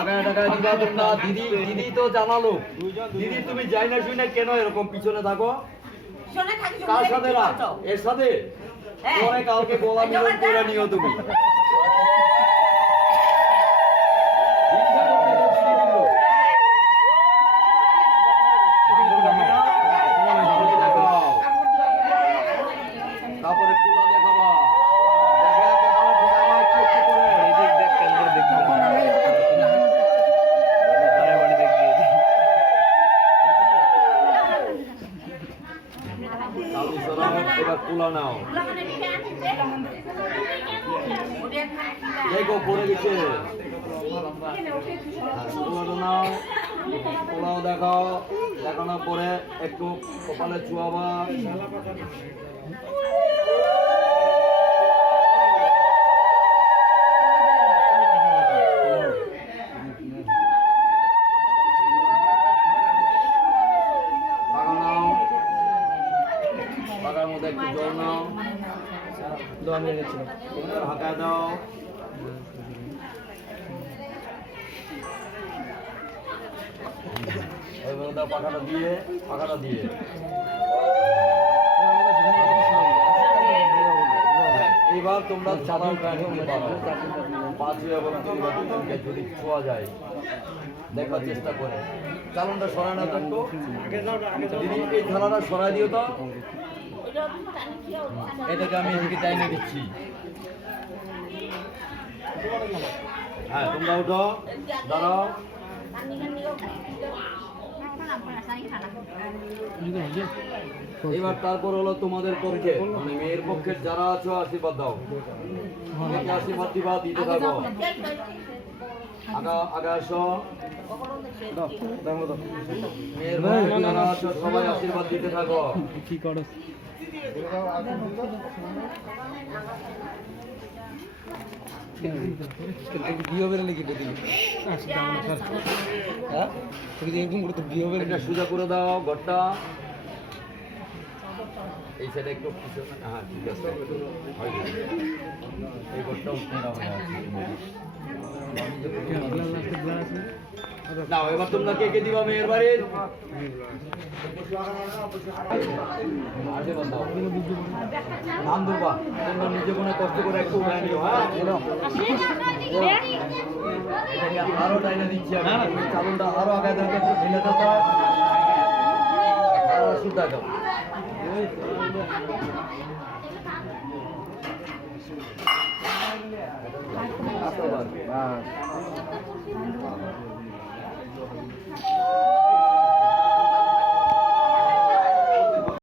আগায় টাকায় দিবা তোমরা। দিদি দিদি তো জানালো। দিদি তুমি যাই না শুই না কেন এরকম পিছনে থাকো? কার সাথে না? এর সাথে পরে কালকে গলা মিলন করে নিও তুমি। তারপরে কুলা দেখাবা। এবার কুলা নাও। দেখো পড়ে গেছে। কুলাটা নাও, কুলাও দেখাও। দেখানোর পরে একটু কপালে চুয়াবা। বাগার মধ্যে একটু জল নাও, হাঁকা দাও। পাখাটা দিয়ে এবার তোমরা চালাও পাঁচু এবং যদি ছোঁয়া যায় দেখার চেষ্টা করে। চালনটা সরাই না থাকতো। দিদি এই থালাটা সরাই দিও তো। এটাকে আমি এদিকে টাইনে দিচ্ছি। হ্যাঁ তোমরা উঠো, দাঁড়াও। এবার তারপর হলো তোমাদের পক্ষে, মানে মেয়ের পক্ষে যারা আছো আশীর্বাদ দাও। আশীর্বাদ দিবা, দিতে থাকো। আগে আসো। মেয়ের পক্ষে যারা আছো সবাই আশীর্বাদ দিতে থাকো। কি করো? সোজা করে দাও ঘরটা। এই সাইডে একটু হ্যাঁ ঠিক আছে। এই ঘরটা নাও। এবার তোমরা কে কে দিবা মেয়ের বাড়ির? নাম দুর্বা তোমরা নিজে মনে কষ্ট করে একটু উঠায় নিও। হ্যাঁ আরো ডাইনে দিচ্ছি আমি। চালনটা আরো আগে ঢেলে দাও। সুদ্ধা দাও।